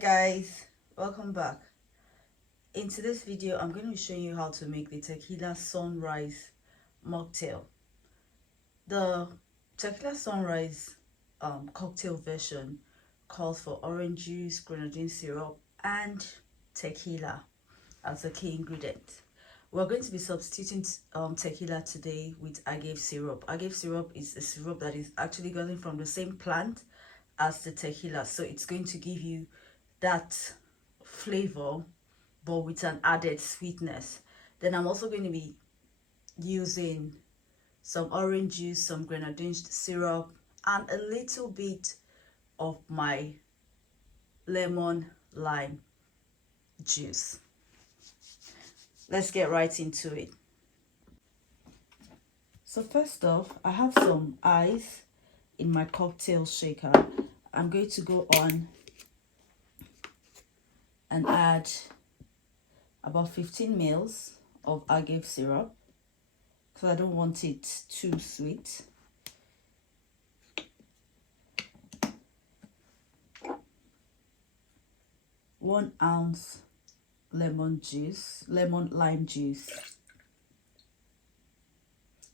Guys, welcome back. In today's video I'm going to be showing you how to make the tequila sunrise mocktail. The tequila sunrise cocktail version calls for orange juice, grenadine syrup and tequila as the key ingredient. We're going to be substituting tequila today with agave syrup. Agave syrup is a syrup that is actually gotten from the same plant as the tequila, so it's going to give you that flavor but with an added sweetness. Then I'm also going to be using some orange juice, some grenadine syrup and a little bit of my lemon lime juice. Let's get right into it. So first off, I have some ice in my cocktail shaker. I'm going to go on and add about 15 ml of agave syrup because I don't want it too sweet. One ounce lemon lime juice.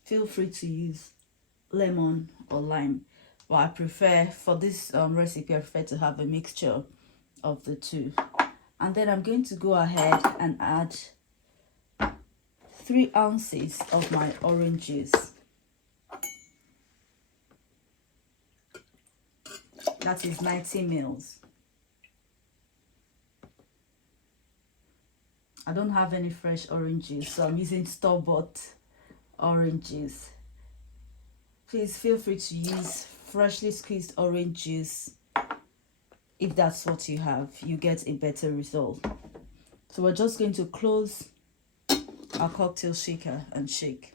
Feel free to use lemon or lime, but I prefer for this recipe I prefer to have a mixture of the two. And then I'm going to go ahead and add 3 ounces of my orange juice. That is 90 ml. I don't have any fresh orange juice, so I'm using store-bought orange juice. Please feel free to use freshly squeezed orange juice. If that's what you have, you get a better result. So we're just going to close our cocktail shaker and shake.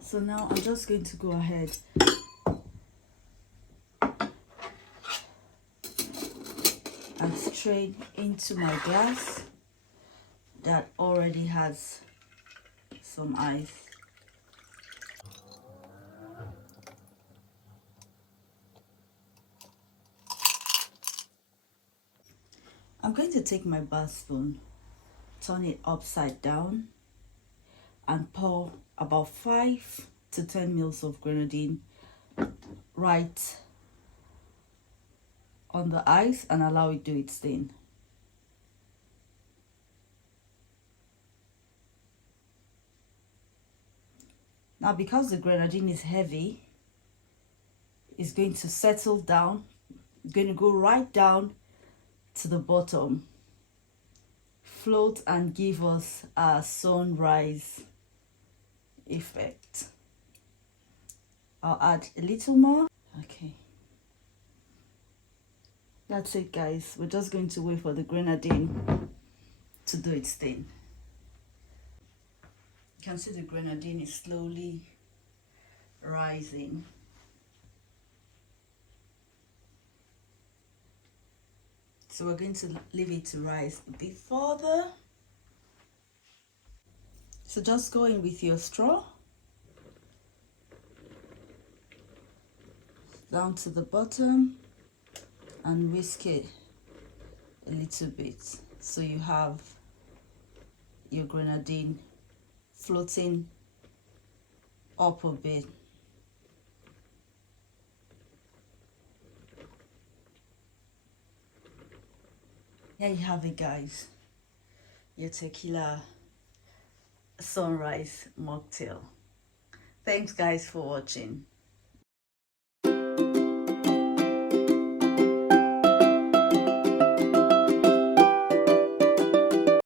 So now I'm just going to go ahead and strain into my glass that already has some ice. I'm going to take my bath spoon, turn it upside down and pour about 5 to 10 ml of grenadine right on the ice and allow it to do its thing. Now because the grenadine is heavy, it's going to settle down. It's going to go right down to the bottom, float and give us a sunrise effect. I'll add a little more. Okay. That's it, guys. We're just going to wait for the grenadine to do its thing. You can see the grenadine is slowly rising. So we're going to leave it to rise a bit further. So just go in with your straw down to the bottom and whisk it a little bit so you have your grenadine floating up a bit. There you have it, guys, your tequila sunrise mocktail. Thanks guys for watching.